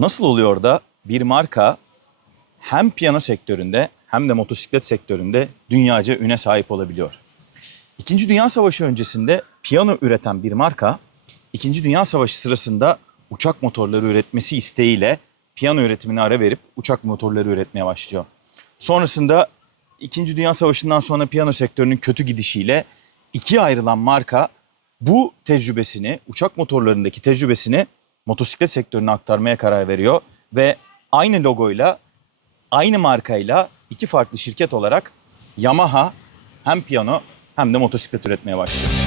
Nasıl oluyor da bir marka hem piyano sektöründe hem de motosiklet sektöründe dünyaca üne sahip olabiliyor? İkinci Dünya Savaşı öncesinde piyano üreten bir marka, İkinci Dünya Savaşı sırasında uçak motorları üretmesi isteğiyle piyano üretimine ara verip uçak motorları üretmeye başlıyor. Sonrasında İkinci Dünya Savaşı'ndan sonra piyano sektörünün kötü gidişiyle ikiye ayrılan marka bu tecrübesini, uçak motorlarındaki tecrübesini motosiklet sektörüne aktarmaya karar veriyor ve aynı logoyla, aynı markayla iki farklı şirket olarak Yamaha hem piyano hem de motosiklet üretmeye başlıyor.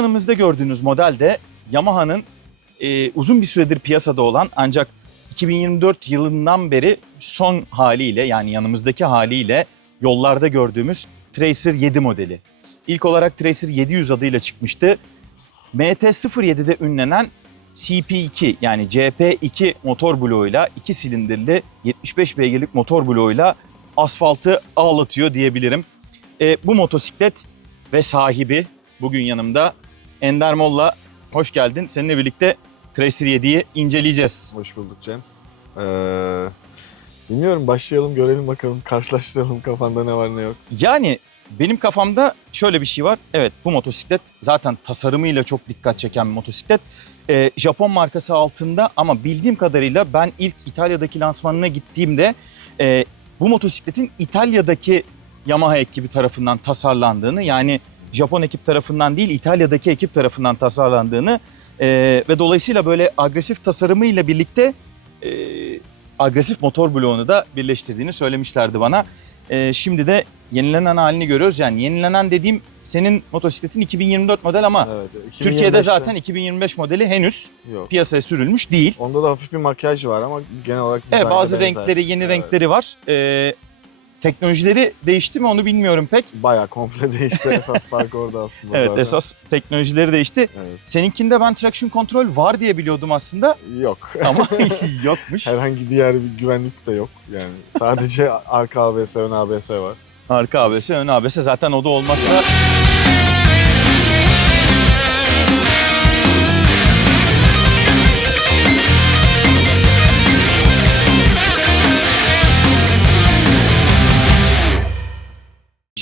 Yanımızda gördüğünüz model de Yamaha'nın e, uzun bir süredir piyasada olan ancak 2024 yılından beri son haliyle yani yanımızdaki haliyle yollarda gördüğümüz Tracer 7 modeli. İlk olarak Tracer 700 adıyla çıkmıştı. MT-07'de ünlenen CP2 yani CP2 motor bloğuyla 2 silindirli 75 beygirlik motor bloğuyla asfaltı ağlatıyor diyebilirim. E, bu motosiklet ve sahibi bugün yanımda Ender Molla. Hoş geldin. Seninle birlikte Tracer 7'yi inceleyeceğiz. Hoş bulduk Cem. Ee, bilmiyorum başlayalım görelim bakalım karşılaştıralım kafanda ne var ne yok. Yani benim kafamda şöyle bir şey var. Evet bu motosiklet zaten tasarımıyla çok dikkat çeken bir motosiklet. Ee, Japon markası altında ama bildiğim kadarıyla ben ilk İtalya'daki lansmanına gittiğimde e, bu motosikletin İtalya'daki Yamaha ekibi tarafından tasarlandığını yani Japon ekip tarafından değil İtalya'daki ekip tarafından tasarlandığını e, ve dolayısıyla böyle agresif tasarımıyla birlikte e, agresif motor bloğunu da birleştirdiğini söylemişlerdi bana. E, şimdi de yenilenen halini görüyoruz. Yani yenilenen dediğim senin motosikletin 2024 model ama Evet, Türkiye'de 2025'te zaten 2025 modeli henüz yok. piyasaya sürülmüş değil. Onda da hafif bir makyaj var ama genel olarak Evet dizaynı bazı benzer. renkleri, yeni Evet. renkleri var. E, teknolojileri değişti mi onu bilmiyorum pek. Bayağı komple değişti esas fark orada aslında. Evet zaten. esas teknolojileri değişti. Evet. Seninkinde ben traction control var diye biliyordum aslında Yok. ama yokmuş. Herhangi diğer bir güvenlik de yok. Yani sadece arka ABS, ön ABS var. Arka ABS, ön ABS zaten o da olmazsa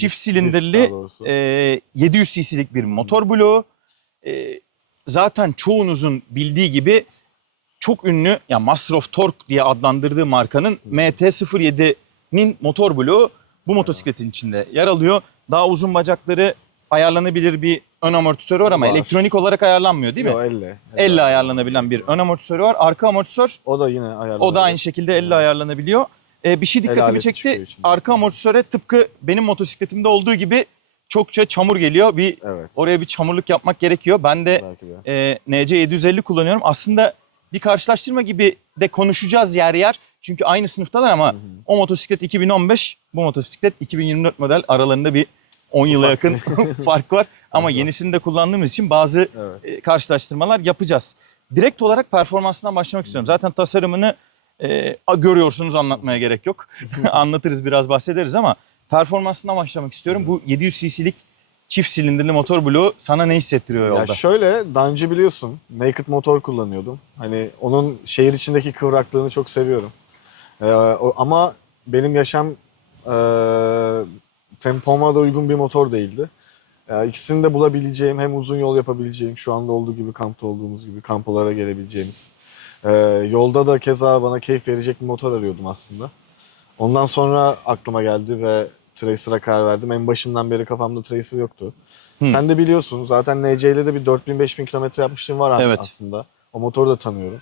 çift silindirli e, 700 cc'lik bir motor bloğu. E, zaten çoğunuzun bildiği gibi çok ünlü ya Master of Torque diye adlandırdığı markanın MT-07'nin motor bloğu bu motosikletin içinde yer alıyor. Daha uzun bacakları ayarlanabilir bir ön amortisörü var ama Var. elektronik olarak ayarlanmıyor değil mi? Yo, elle. Elle ayarlanabilen bir ön amortisörü var. Arka amortisör O da yine ayarlanıyor. o da aynı şekilde elle Evet. ayarlanabiliyor. Ee, bir şey dikkatimi aleti çekti. Arka amortisöre tıpkı benim motosikletimde olduğu gibi çokça çamur geliyor. Bir Evet. oraya bir çamurluk yapmak gerekiyor. Ben de e, NC 750 kullanıyorum. Aslında bir karşılaştırma gibi de konuşacağız yer yer. Çünkü aynı sınıftalar ama Hı hı. o motosiklet 2015, bu motosiklet 2024 model aralarında bir 10 yıla Ufak. yakın fark var. Ama yenisini de kullandığımız için bazı Evet. e, karşılaştırmalar yapacağız. Direkt olarak performansından başlamak istiyorum. Zaten tasarımını e, görüyorsunuz anlatmaya gerek yok. Anlatırız biraz bahsederiz ama performansından başlamak istiyorum. Bu 700 cc'lik çift silindirli motor bloğu sana ne hissettiriyor Ya yolda? şöyle daha önce biliyorsun Naked motor kullanıyordum. Hani onun şehir içindeki kıvraklığını çok seviyorum. Ee, o- ama benim yaşam e, tempoma da uygun bir motor değildi. Ya ikisini de bulabileceğim, hem uzun yol yapabileceğim, şu anda olduğu gibi kampta olduğumuz gibi kampolara gelebileceğimiz. Ee, yolda da keza bana keyif verecek bir motor arıyordum aslında. Ondan sonra aklıma geldi ve Tracer'a karar verdim. En başından beri kafamda Tracer yoktu. Hı. Sen de biliyorsun zaten NC ile de bir 4000-5000 kilometre yapmışlığım var Evet. aslında. O motoru da tanıyorum.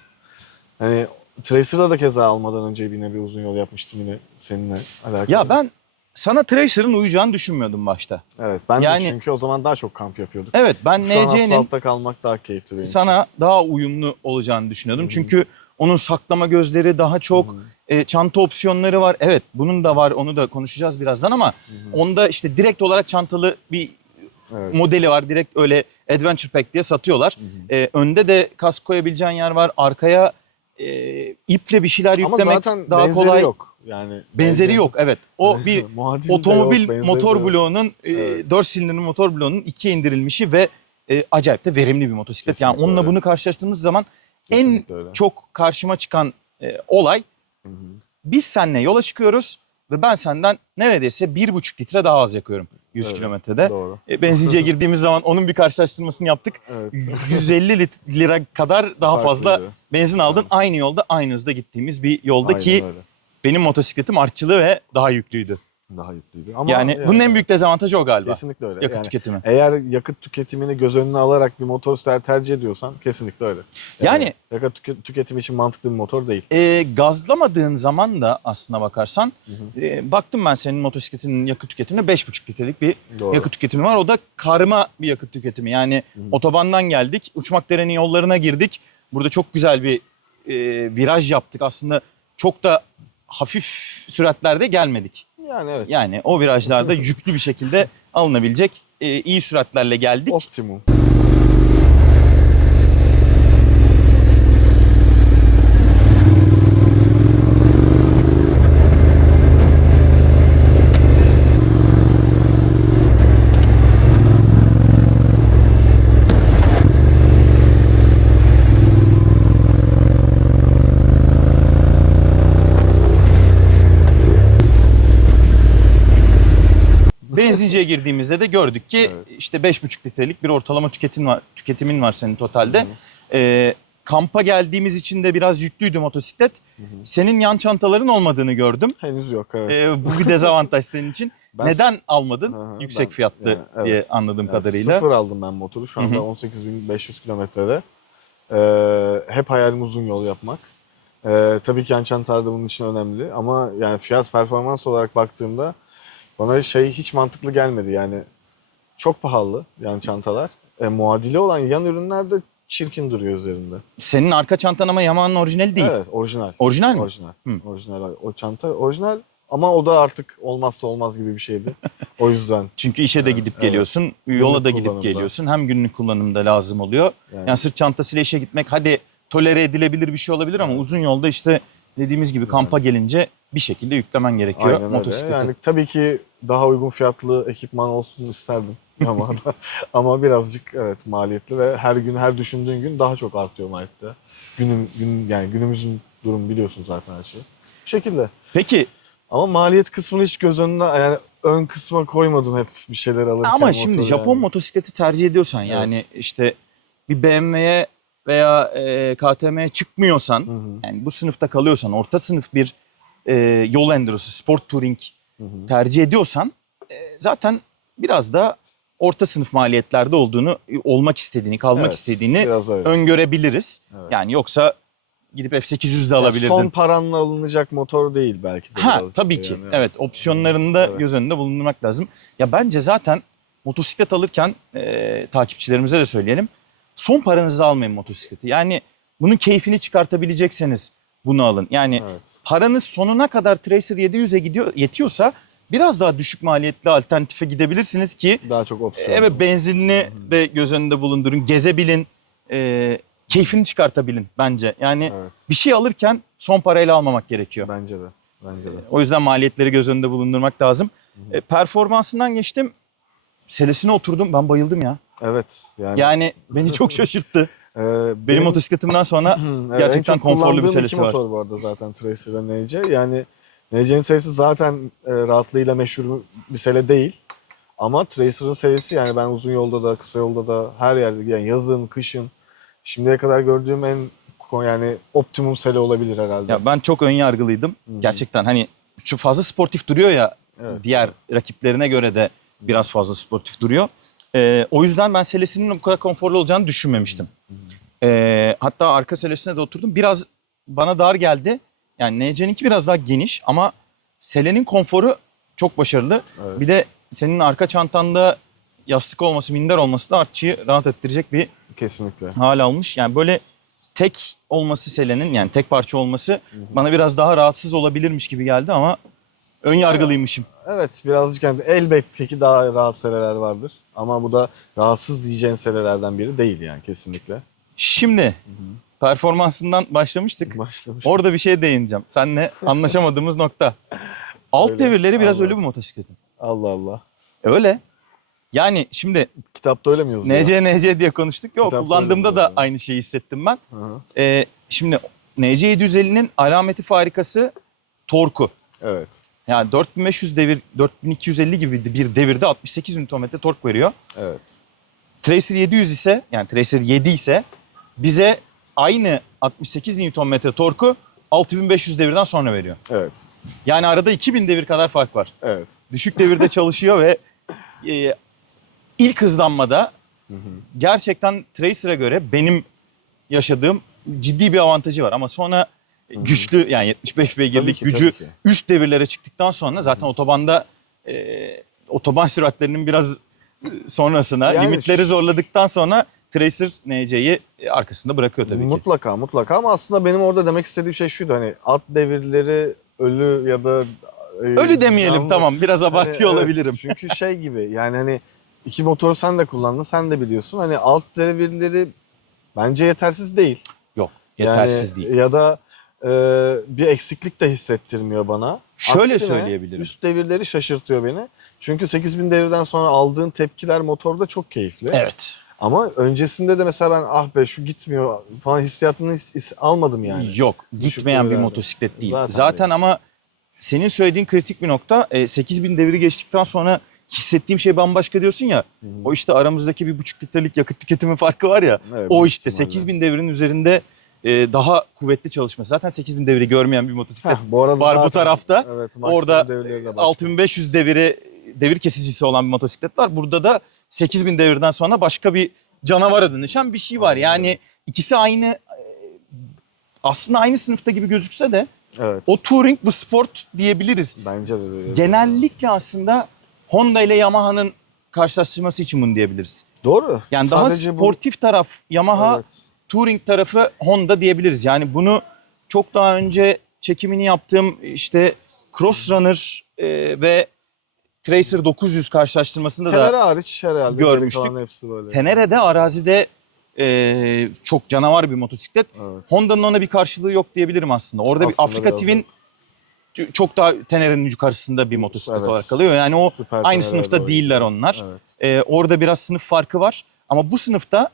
Hani Tracer'la da keza almadan önce yine bir uzun yol yapmıştım yine seninle alakalı. Ya ben sana Tracer'ın uyacağını düşünmüyordum başta. Evet ben Yani- de çünkü o zaman daha çok kamp yapıyorduk. Evet ben NC'nin kalmak daha keyifli benim için. sana daha uyumlu olacağını düşünüyordum. Hı hı. Çünkü onun saklama gözleri daha çok, Hı hı. e, çanta opsiyonları var. Evet bunun da var onu da konuşacağız birazdan ama onda işte direkt olarak çantalı bir Evet. modeli var. Direkt öyle Adventure Pack diye satıyorlar. E, önde de kask koyabileceğin yer var. Arkaya e, iple bir şeyler Ama yüklemek zaten daha benzeri kolay. yok. Yani Benzeri yok evet. O bir Muadili de otomobil yok, benzeri motor yok. bloğunun e, Evet. 4 silindirli motor bloğunun ikiye indirilmişi ve e, acayip de verimli bir motosiklet. yani Kesinlikle onunla öyle. bunu karşılaştığımız zaman en Kesinlikle öyle. çok karşıma çıkan e, olay Hı hı. biz seninle yola çıkıyoruz ve ben senden neredeyse bir buçuk litre daha az yakıyorum 100 Evet, kilometrede. E, benzinciye girdiğimiz zaman onun bir karşılaştırmasını yaptık. Evet. 150 lit- lira kadar daha fazla Farklıydı. benzin aldın. Evet. Aynı yolda aynı hızda gittiğimiz bir yolda Aynen ki öyle. benim motosikletim artçılı ve daha yüklüydü. Daha yüklüydü. Ama yani, bunun en büyük dezavantajı o galiba. kesinlikle öyle. Yakıt yani, tüketimi. eğer yakıt tüketimini göz önüne alarak bir motor ter- tercih ediyorsan kesinlikle öyle. Yani- yakıt tüke- tüketimi için mantıklı bir motor değil. E, gazlamadığın zaman da aslına bakarsan Hı hı. e, baktım ben senin motosikletinin yakıt tüketimine 5,5 litrelik bir Doğru. yakıt tüketimi var. O da karma bir yakıt tüketimi. Yani Hı hı. otobandan geldik, Uçmakdere'nin yollarına girdik. Burada çok güzel bir e, viraj yaptık. Aslında çok da hafif süratlerde gelmedik. Yani evet. Yani o virajlarda yüklü bir şekilde alınabilecek e, iyi süratlerle geldik. Optimum. Benzinciye girdiğimizde de gördük ki Evet. işte 5,5 litrelik bir ortalama tüketim var, tüketimin var senin totalde. Hı hı. Ee, kampa geldiğimiz için de biraz yüklüydü motosiklet. Senin yan çantaların olmadığını gördüm. Henüz yok evet. Ee, bu bir dezavantaj senin için. Ben- Neden almadın? Hı hı, Yüksek ben- fiyatlı yani evet. diye anladığım Yani kadarıyla. Sıfır aldım ben motoru şu anda Hı hı. 18.500 kilometrede. Ee, hep hayalim uzun yol yapmak. Ee, tabii ki yan çantalar da bunun için önemli ama yani fiyat performans olarak baktığımda bana şey hiç mantıklı gelmedi yani çok pahalı yan çantalar. E, muadili olan yan ürünler de çirkin duruyor üzerinde. Senin arka çantan ama Yamaha'nın orijinali değil. Evet orijinal. Orijinal mi? Orijinal. Hı. Orijinal. O çanta orijinal ama o da artık olmazsa olmaz gibi bir şeydi. O yüzden Çünkü işe de gidip Evet. geliyorsun, yola da gidip kullanımda. geliyorsun. Hem günlük kullanımda lazım oluyor. yani, Yani sırt çantasıyla işe gitmek hadi tolere edilebilir bir şey olabilir ama uzun yolda işte dediğimiz gibi kampa gelince bir şekilde yüklemen gerekiyor Aynen öyle. motosikleti. Yani tabii ki daha uygun fiyatlı ekipman olsun isterdim. ama ama birazcık evet maliyetli ve her gün her düşündüğün gün daha çok artıyor maliyette. Günüm gün yani günümüzün durum biliyorsun zaten her şey. Bu şekilde. Peki Ama maliyet kısmını hiç göz önüne yani ön kısma koymadım hep bir şeyler alırken. ama şimdi motoru Japon yani. motosikleti tercih ediyorsan yani işte bir BMW'ye veya e, KTM'ye çıkmıyorsan Hı hı, yani bu sınıfta kalıyorsan orta sınıf bir e, yol endurosu, sport touring hı hı. tercih ediyorsan e, zaten biraz da orta sınıf maliyetlerde olduğunu, olmak istediğini, kalmak Evet, istediğini öngörebiliriz. Evet. Yani yoksa gidip F800 de Yani alabilirdin. Son paranla alınacak motor değil belki de. ha tabii ki. yani, evet, opsiyonlarını da Evet. göz önünde bulundurmak lazım. Ya bence zaten motosiklet alırken e, takipçilerimize de söyleyelim. Son paranızı almayın motosikleti. Yani bunun keyfini çıkartabilecekseniz bunu alın. Yani Evet. paranız sonuna kadar Tracer 700'e gidiyor yetiyorsa biraz daha düşük maliyetli alternatife gidebilirsiniz ki Daha çok opsiyon. evet benzinli de göz önünde bulundurun, gezebilin, e, keyfini çıkartabilin bence. Yani Evet. bir şey alırken son parayla almamak gerekiyor. Bence de. Bence de. O yüzden maliyetleri göz önünde bulundurmak lazım. E, performansından geçtim. Selesine oturdum. Ben bayıldım ya. Evet. Yani, Yani beni çok şaşırttı. e, Benim motosikletimden sonra gerçekten konforlu bir iki var. motor bu arada zaten Tracer ve NC. Yani NC'nin serisi zaten e, rahatlığıyla meşhur bir sele değil. Ama Tracer'ın serisi yani ben uzun yolda da kısa yolda da her yerde yani yazın, kışın şimdiye kadar gördüğüm en yani optimum sele olabilir herhalde. Ya ben çok ön yargılıydım. Hı hı. Gerçekten hani şu fazla sportif duruyor ya Evet, diğer evet. rakiplerine göre de biraz fazla sportif duruyor. Ee, o yüzden ben selesinin bu kadar konforlu olacağını düşünmemiştim. Ee, hatta arka selesine de oturdum. Biraz bana dar geldi. Yani NC'ninki biraz daha geniş ama selenin konforu çok başarılı. Evet. Bir de senin arka çantanda yastık olması, minder olması da artçıyı rahat ettirecek bir Kesinlikle. hal almış. Yani böyle tek olması selenin yani tek parça olması bana biraz daha rahatsız olabilirmiş gibi geldi ama ön yargılıymışım. Evet birazcık yani elbette ki daha rahat sereler vardır. Ama bu da rahatsız diyeceğin serelerden biri değil yani kesinlikle. Şimdi performansından başlamıştık. Başlamış. Orada bir şey değineceğim. Seninle anlaşamadığımız nokta. Alt Söyle. devirleri biraz Allah. ölü bu motosikletin. Allah Allah. Öyle. Yani şimdi Kitapta öyle mi yazıyor? NC NC diye konuştuk. Yok Kitapta kullandığımda öyle da yazıyor. aynı şeyi hissettim ben. Hı hı. Ee, şimdi NC 750'nin alameti farikası torku. Evet. Yani 4500 devir, 4250 gibi bir devirde 68 Nm tork veriyor. Evet. Tracer 700 ise yani Tracer 7 ise bize aynı 68 Nm torku 6500 devirden sonra veriyor. Evet. Yani arada 2000 devir kadar fark var. Evet. Düşük devirde çalışıyor ve e, ilk hızlanmada Hı hı. gerçekten Tracer'a göre benim yaşadığım ciddi bir avantajı var. Ama sonra hı. güçlü yani 75 Tabii beygirlik ki, gücü üst devirlere çıktıktan sonra zaten otobanda e, otoban süratlerinin biraz e, sonrasına Yani limitleri şu- zorladıktan sonra Tracer NC'yi arkasında bırakıyor tabii ki. Mutlaka mutlaka ama aslında benim orada demek istediğim şey şuydu hani alt devirleri ölü ya da e, Ölü demeyelim canlı- tamam biraz Hani abartıyor evet, olabilirim. Çünkü şey gibi yani hani iki motoru sen de kullandın sen de biliyorsun hani alt devirleri bence yetersiz değil. Yok Yani yetersiz değil. Ya da e, bir eksiklik de hissettirmiyor bana. Şöyle Aksine söyleyebilirim. Üst devirleri şaşırtıyor beni. Çünkü 8000 devirden sonra aldığın tepkiler motorda çok keyifli. Evet. Ama öncesinde de mesela ben ah be şu gitmiyor falan hissiyatını his- his- almadım yani. Yok gitmeyen bir motosiklet değil. Zaten Zaten, değil. ama senin söylediğin kritik bir nokta e, 8000 devri geçtikten sonra hissettiğim şey bambaşka diyorsun ya. Hı. O işte aramızdaki bir buçuk litrelik yakıt tüketimi farkı var ya. Evet, o işte ihtimalle. 8000 devrin üzerinde e, daha kuvvetli çalışması. Zaten 8000 devri görmeyen bir motosiklet Heh, bu arada var bu zaten- tarafta. Evet, Orada devirleri de başka. 6500 deviri devir kesicisi olan bir motosiklet var. Burada da 8000 devirden sonra başka bir canavara dönüşen bir şey var. Yani ikisi aynı e, aslında aynı sınıfta gibi gözükse de Evet. o touring bu sport diyebiliriz. Bence de öyle. Genellikle aslında Honda ile Yamaha'nın karşılaştırması için bunu diyebiliriz. Doğru. Yani daha Sadece bu- sportif taraf Yamaha, Evet. touring tarafı Honda diyebiliriz. Yani bunu çok daha önce çekimini yaptığım işte Crossrunner e, ve Tracer 900 karşılaştırmasında da Tenere hariç herhalde. görmüştük. geri kalan hepsi böyle. Tenere'de arazide e, çok canavar bir motosiklet. Evet. Honda'nın ona bir karşılığı yok diyebilirim aslında. Orada Aslında bir Afrika biraz Twin çok daha Tenere'nin yukarısında bir motosiklet Evet. olarak kalıyor. Yani o Süper aynı Tenere'ye sınıfta doğru değiller onlar. Evet. Ee, orada biraz sınıf farkı var. Ama bu sınıfta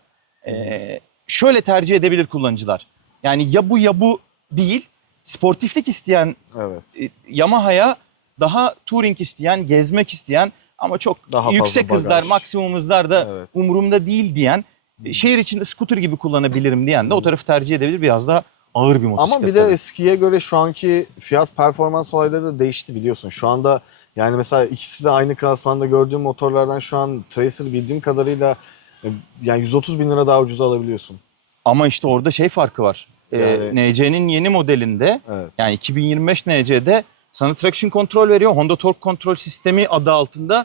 e, şöyle tercih edebilir kullanıcılar. Yani ya bu ya bu değil. Sportiflik isteyen Evet. e, Yamaha'ya daha touring isteyen, gezmek isteyen ama çok Daha yüksek hızlar, maksimum hızlar da Evet. umurumda değil diyen, e, şehir içinde scooter gibi kullanabilirim diyen de o tarafı tercih edebilir. Biraz daha ağır bir motosiklet. Ama bir de tabii. eskiye göre şu anki fiyat performans olayları da değişti biliyorsun. Şu anda yani mesela ikisi de aynı klasmanda gördüğüm motorlardan şu an Tracer bildiğim kadarıyla e, yani 130 bin lira daha ucuz alabiliyorsun. Ama işte orada şey farkı var. Ee, Yani- NC'nin yeni modelinde Evet. yani 2025 NC'de sana traction kontrol veriyor. Honda Torque Kontrol Sistemi adı altında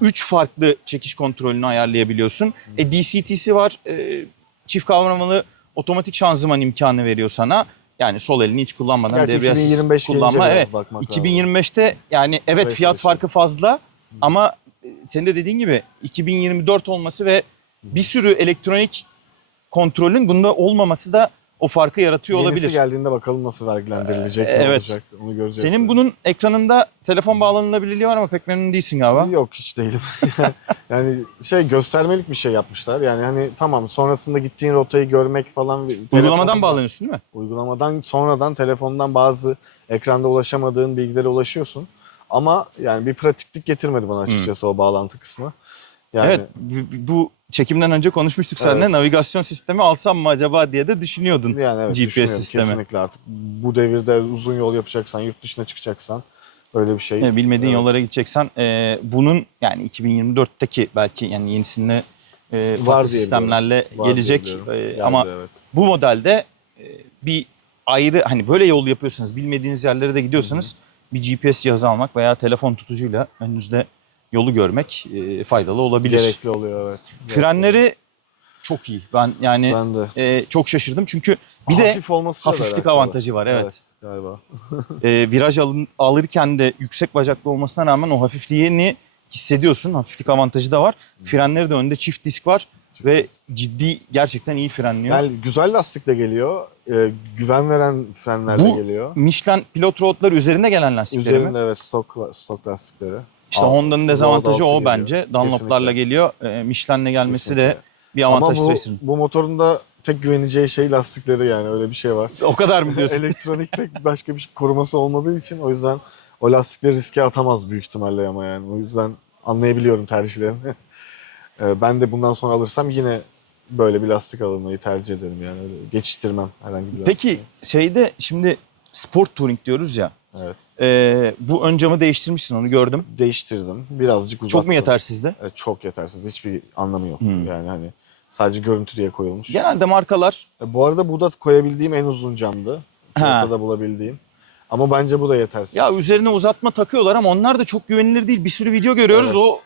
3 farklı çekiş kontrolünü ayarlayabiliyorsun. E, DCT'si var. E, çift kavramalı otomatik şanzıman imkanı veriyor sana. Yani sol elini hiç kullanmadan Gerçi debriyajsız 2025 gelince kullanma. Evet. bakmak lazım. 2025'te yani evet fiyat farkı fazla ama e, senin de dediğin gibi 2024 olması ve bir sürü elektronik kontrolün bunda olmaması da o farkı yaratıyor Yenisi olabilir. geldiğinde bakalım nasıl vergilendirilecek, Ee, evet. olacak onu göreceğiz. Senin bunun ekranında telefon bağlanılabilirliği var ama pek memnun değilsin galiba. Yok hiç değilim. yani şey göstermelik bir şey yapmışlar. Yani hani tamam sonrasında gittiğin rotayı görmek falan. Uygulamadan bağlanıyorsun değil mi? Uygulamadan sonradan telefondan bazı ekranda ulaşamadığın bilgilere ulaşıyorsun. Ama yani bir pratiklik getirmedi bana açıkçası o bağlantı kısmı. Yani Evet bu çekimden önce konuşmuştuk seninle Evet. navigasyon sistemi alsam mı acaba diye de düşünüyordun. yani evet, GPS sistemi. Kesinlikle artık bu devirde uzun yol yapacaksan, yurt dışına çıkacaksan öyle bir şey. Yani bilmediğin Evet. yollara gideceksen e, bunun yani 2024'teki belki yani yenisinde e, Var sistemlerle Var gelecek. E, Geldi, ama evet. bu modelde e, bir ayrı hani böyle yol yapıyorsanız bilmediğiniz yerlere de gidiyorsanız bir GPS cihazı almak veya telefon tutucuyla önünüzde yolu görmek e, faydalı olabilir. gerekli oluyor evet. Frenleri çok iyi. Ben yani ben de. e, çok şaşırdım çünkü bir de Hafif olması hafiflik avantajı var evet. galiba. e, viraj alın, alırken de yüksek bacaklı olmasına rağmen o hafifliğini hissediyorsun. Hafiflik avantajı da var. Frenleri de önde çift disk var ve ciddi gerçekten iyi frenliyor. Yani güzel lastikle geliyor. e, güven veren frenlerle Bu- geliyor. Michelin pilot roadları üzerinde gelen lastikleri mi? Üzerinde evet stok stok lastikleri. İşte Al- Honda'nın dezavantajı o geliyor. bence. Dunlop'larla geliyor. E, Michelin'le gelmesi de Kesinlikle. bir Ama avantaj bu, Racer'ın. bu motorun da tek güveneceği şey lastikleri yani öyle bir şey var. O kadar mı diyorsun? Elektronik pek başka bir şey koruması olmadığı için o yüzden o lastikleri riske atamaz büyük ihtimalle ama yani. O yüzden anlayabiliyorum tercihlerini. Ee, ben de bundan sonra alırsam yine böyle bir lastik almayı tercih ederim yani. Öyle geçiştirmem herhangi bir lastiği. Peki şeyde şimdi sport touring diyoruz ya. Evet. e, bu ön camı değiştirmişsin onu gördüm. Değiştirdim. Birazcık uzattım. Çok mu yetersizdi? Evet, çok yetersiz. Hiçbir anlamı yok. Hmm. Yani hani sadece görüntü diye koyulmuş. Genelde markalar E, Bu arada bu da koyabildiğim en uzun camdı. Piyasada bulabildiğim. Ama bence bu da yetersiz. Ya üzerine uzatma takıyorlar ama onlar da çok güvenilir değil. Bir sürü video görüyoruz Evet. o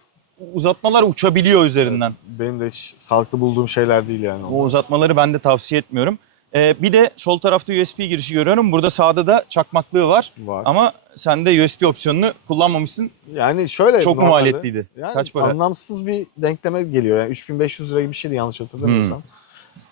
uzatmalar uçabiliyor üzerinden. Benim de hiç sağlıklı bulduğum şeyler değil yani. O uzatmaları ben de tavsiye etmiyorum. Ee, bir de sol tarafta USB girişi görüyorum. Burada sağda da çakmaklığı var. Var. Ama sen de USB opsiyonunu kullanmamışsın. yani şöyle Çok mu normalde- maliyetliydi? Yani Kaç para? anlamsız bir denkleme geliyor. Yani 3500 lira gibi bir şeydi yanlış hatırlamıyorsam.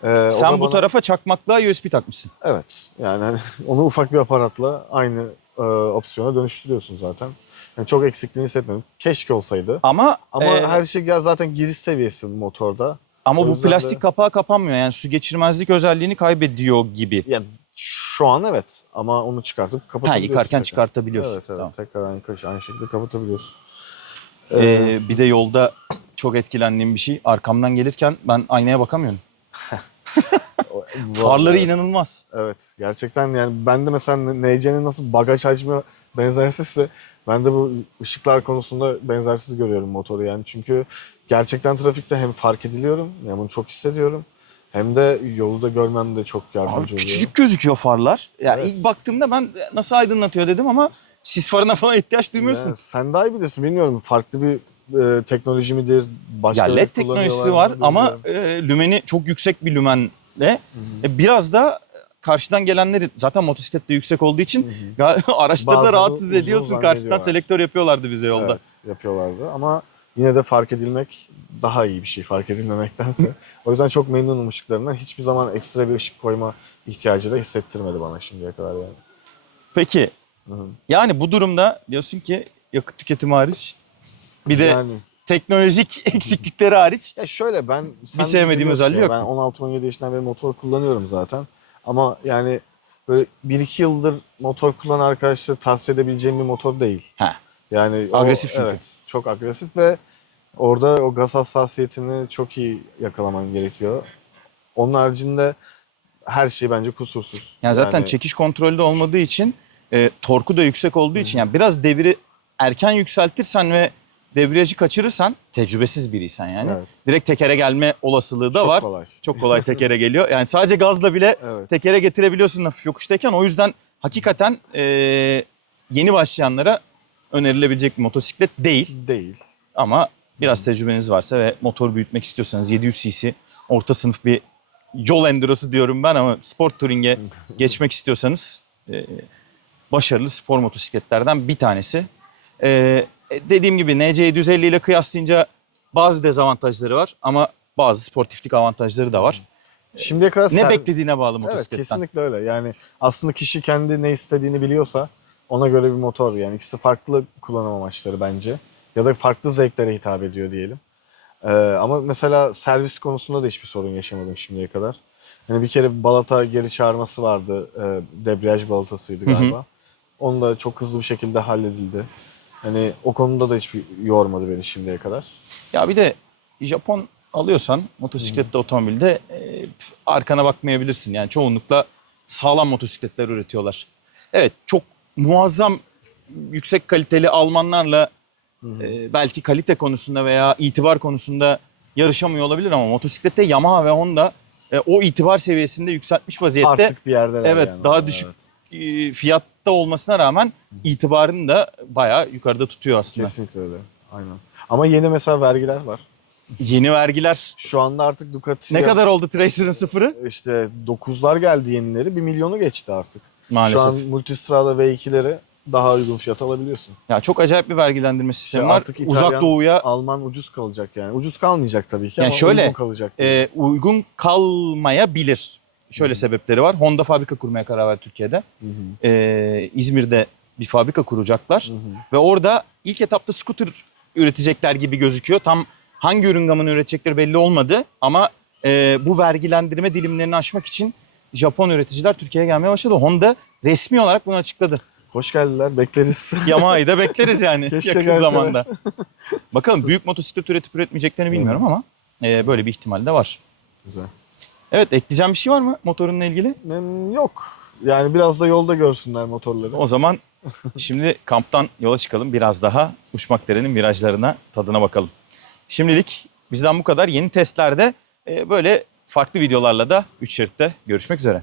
Ee, o sen bu bana- tarafa çakmaklığa USB takmışsın. Evet. Yani hani onu ufak bir aparatla aynı e, opsiyona dönüştürüyorsun zaten. Yani çok eksikliğini hissetmedim. Keşke olsaydı. Ama Ama e, her şey ya zaten giriş seviyesi bu motorda. Ama o bu yüzden plastik de- kapağı kapanmıyor. Yani su geçirmezlik özelliğini kaybediyor gibi. Ya şu an evet ama onu çıkartıp Ha kapatabiliyorsun. yıkarken tekrar. çıkartabiliyorsun. Evet evet Tamam. tekrar aynı, aynı şekilde kapatabiliyorsun. Ee, bir de yolda çok etkilendiğim bir şey. Arkamdan gelirken ben aynaya bakamıyorum. O- Farları evet. inanılmaz. Evet gerçekten yani ben de mesela NC'nin nasıl bagaj hacmi benzersizse ben de bu ışıklar konusunda benzersiz görüyorum motoru yani. Çünkü gerçekten trafikte hem fark ediliyorum yani bunu çok hissediyorum. Hem de yolu da görmem de çok yardımcı Abi oluyor. küçücük gözüküyor farlar. Yani Evet. ilk baktığımda ben nasıl aydınlatıyor dedim ama sis farına falan ihtiyaç duymuyorsun. Yani sen daha iyi bilirsin bilmiyorum farklı bir e, teknoloji midir? Başka ya LED teknolojisi var ama e, lümeni çok yüksek bir lümenle e, biraz da karşıdan gelenleri zaten motosiklet de yüksek olduğu için araçları da Bazen rahatsız uzun ediyorsun. Karşıdan zannediyorlar. selektör yapıyorlardı bize yolda. Evet yapıyorlardı ama yine de fark edilmek daha iyi bir şey fark edilmemektense. o yüzden çok memnunum ışıklarından. Hiçbir zaman ekstra bir ışık koyma ihtiyacı da hissettirmedi bana şimdiye kadar yani. Peki Hı hı. yani bu durumda diyorsun ki yakıt tüketimi hariç bir de yani teknolojik eksiklikleri hariç ya şöyle ben sen sevmediğim biliyorsun özelliği ya, yok Ben mu? 16-17 yaşından beri motor kullanıyorum zaten. Ama yani böyle 1-2 yıldır motor kullanan arkadaşlara tavsiye edebileceğim bir motor değil. Ha. Yani o- Agresif çünkü. Evet, çok agresif ve orada o gaz hassasiyetini çok iyi yakalaman gerekiyor. Onun haricinde her şey bence kusursuz. Yani zaten çekiş kontrolde olmadığı için e, torku da yüksek olduğu için yani biraz deviri erken yükseltirsen ve debriyajı kaçırırsan tecrübesiz biriysen yani Evet. direkt tekere gelme olasılığı da Çok var. kolay. Çok kolay tekere geliyor. Yani sadece gazla bile Evet. tekere getirebiliyorsun hafif yokuştayken. O yüzden hakikaten e, yeni başlayanlara önerilebilecek bir motosiklet değil. Değil. Ama biraz tecrübeniz varsa ve motor büyütmek istiyorsanız 700 cc orta sınıf bir yol endurosu diyorum ben ama sport touring'e geçmek istiyorsanız e, başarılı spor motosikletlerden bir tanesi. E, dediğim gibi NC 750 ile kıyaslayınca bazı dezavantajları var ama bazı sportiflik avantajları da var. Şimdiye kadar Ne ser- beklediğine bağlı Evet motosikletten. kesinlikle öyle. Yani aslında kişi kendi ne istediğini biliyorsa ona göre bir motor. Yani ikisi farklı kullanım amaçları bence. Ya da farklı zevklere hitap ediyor diyelim. Ee, ama mesela servis konusunda da hiçbir sorun yaşamadım şimdiye kadar. Hani bir kere balata geri çağırması vardı. E, debriyaj balatasıydı Hı hı. galiba. Onu da çok hızlı bir şekilde halledildi. Hani o konuda da hiçbir yormadı beni şimdiye kadar. Ya bir de Japon alıyorsan motosiklette otomobilde e, arkana bakmayabilirsin. Yani çoğunlukla sağlam motosikletler üretiyorlar. Evet çok muazzam yüksek kaliteli Almanlarla e, belki kalite konusunda veya itibar konusunda yarışamıyor olabilir ama motosiklette Yamaha ve Honda e, o itibar seviyesinde yükseltmiş vaziyette. Artık bir yerdeler evet, yani. daha düşük evet. E, fiyatta olmasına rağmen itibarını da bayağı yukarıda tutuyor aslında. Kesinlikle öyle. Aynen. Ama yeni mesela vergiler var. Yeni vergiler Şu anda artık Ducati ne kadar oldu Tracer'ın sıfırı? işte 9'lar geldi yenileri. 1 milyonu geçti artık. Maalesef. Şu an Multistrada V2'leri daha uygun fiyat alabiliyorsun. Ya çok acayip bir vergilendirme sistemi var. artık Uzak İtalyan- Doğu'ya Alman ucuz kalacak yani. Ucuz kalmayacak tabii ki Yani ama şöyle, uygun kalacak. e, uygun kalmayabilir. Şöyle sebepleri var. Honda fabrika kurmaya karar verdi Türkiye'de. Hı hı. E, İzmir'de bir fabrika kuracaklar. Ve orada ilk etapta scooter üretecekler gibi gözüküyor. Tam hangi ürün gamını üretecekleri belli olmadı. Ama e, bu vergilendirme dilimlerini aşmak için Japon üreticiler Türkiye'ye gelmeye başladı. Honda resmi olarak bunu açıkladı. Hoş geldiler. Bekleriz. Yamaha'yı da bekleriz yani Keşke yakın gelseler. zamanda. Bakalım büyük motosiklet üretip üretmeyeceklerini bilmiyorum ama e, böyle bir ihtimal de var. Güzel. Evet ekleyeceğim bir şey var mı motorunla ilgili? Yok. Yani biraz da yolda görsünler motorları. O zaman şimdi kamptan yola çıkalım. Biraz daha Uçmakdere'nin virajlarına, tadına bakalım. Şimdilik bizden bu kadar. Yeni testlerde e, böyle farklı videolarla da 3 şeritte görüşmek üzere.